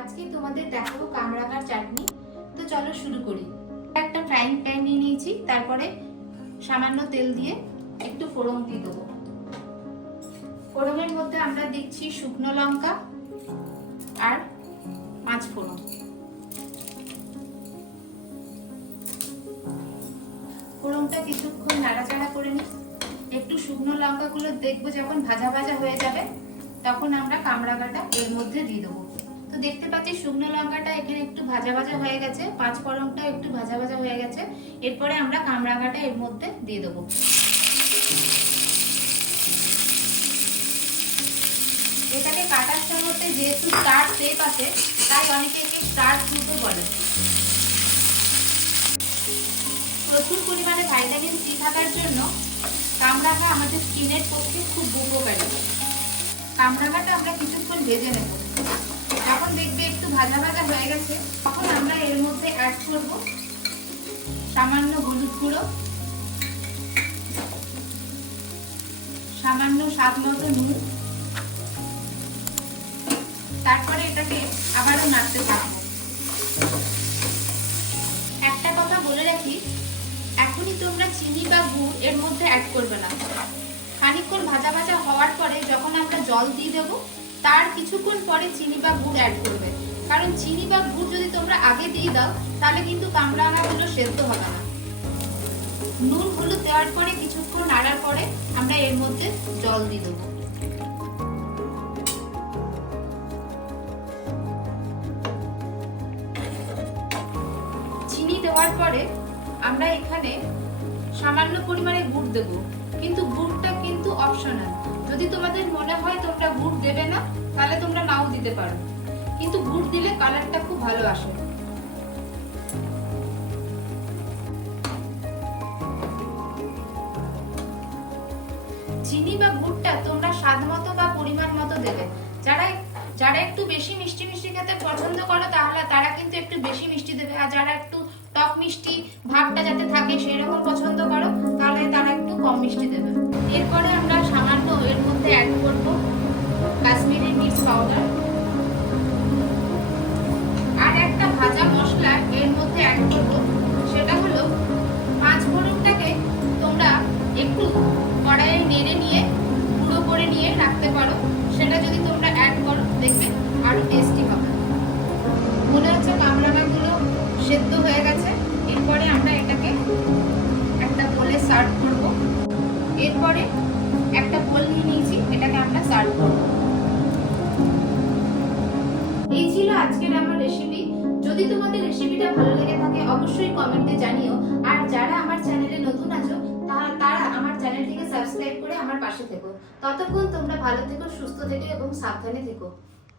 আজকে তোমাদের দেখাবো কামরাঙার চাটনি। তো চলো শুরু করি। একটা ফ্রাইং প্যান নিয়ে নিয়েছি, তারপরে সামান্য তেল দিয়ে একটু ফোড়ন দিয়ে দেবো। ফোড়নের মধ্যে আমরা দিচ্ছি শুকনো লঙ্কা আর পাঁচ ফোড়ন। ফোড়নটা কিছুক্ষণ নাড়াচাড়া করে নিই। একটু শুকনো লঙ্কাগুলো দেখব যখন ভাজা ভাজা হয়ে যাবে, তখন আমরা কামরাঙাটা এর মধ্যে দিয়ে দেবো। তো দেখতে পাচ্ছি শুকনো লঙ্কাটা এখানে একটু ভাজা ভাজা হয়ে গেছে, পাঁচ ফোড়নটা একটু ভাজা ভাজা হয়ে গেছে। এরপরে আমরা কামরাঙাটা এর মধ্যে দিয়ে দেবো। এটাকে কাটার সময়তে যেহেতু স্টার শেপ আছে, তাই অনেকে একে স্টার ফ্রুটও বলে। প্রচুর পরিমাণে ভাইটামিন সি থাকার জন্য কামরাঙা আমাদের স্কিনের পক্ষে খুব উপকারী। কামরাঙাটা আমরা কিছুক্ষণ ভেজে নেব। যখন দেখবে একটু ভাজা ভাজা হয়ে গেছে, তখন আমরা এর মধ্যে অ্যাড করব সামান্য হলুদ গুঁড়ো। সামান্য স্বাদ মতো নুন। তারপরে এটাকে আবারও নাড়তে থাকব। একটা কথা বলে রাখি, এখনই তোমরা চিনি বা গুড় এর মধ্যে অ্যাড করবে না। খানিকক্ষণ ভাজা ভাজা হওয়ার পরে যখন আমরা জল দিয়ে দেবো তার কিছুক্ষণ পরে চিনি বা গুড় অ্যাড করবে। কারণ চিনি বা গুড় যদি তোমরা আগে দিয়ে দাও, তাহলে কিন্তু কামরাঙাগুলো সেদ্ধ হবে না। নুন হলুদ দেওয়ার পরে কিছুক্ষণ নাড়ার পরে আমরা এর মধ্যে জল দিয়ে দেবো। চিনি দেওয়ার পরে আমরা এখানে সামান্য পরিমাণে গুড় দেবো। কিন্তু গুড়টা কিন্তু অপশনাল যদি তোমাদের মনে হয় তোমরা গুড় দেবে না, তাহলে তোমরা নাও দিতে পারো। কিন্তু গুড় দিলে কালারটা খুব ভালো আসে। চিনি বা গুড়টা তোমরা স্বাদ মতো বা পরিমাণ মতো দেবে। যারা যারা একটু বেশি মিষ্টি মিষ্টি খেতে পছন্দ করো, তাহলে তারা কিন্তু একটু বেশি মিষ্টি দেবে। আর যারা একটু টক মিষ্টি ভাবটা যাতে থাকে সেই রকম পছন্দ করো, তাহলে তারা একটু কম মিষ্টি দেবে। এরপরে আর একটা ভাজা মশলা এর মধ্যে অ্যাড করব। সেটা হলো পাঁচ ফোড়নটাকে তোমরা একটু কড়াইয়ে নেড়ে নিয়ে গুঁড়ো করে নিয়ে রাখতে পারো। সেটা যদি তোমরা যদি তোমাদের রেসিপিটা ভালো লেগে থাকে, অবশ্যই কমেন্টে জানিও। আর যারা আমার চ্যানেলে নতুন আছো তারা তারা আমার চ্যানেলটিকে সাবস্ক্রাইব করে আমার পাশে থেকো। ততক্ষণ তোমরা ভালো থেকো, সুস্থ থেকো এবং সাবধানে থেকো।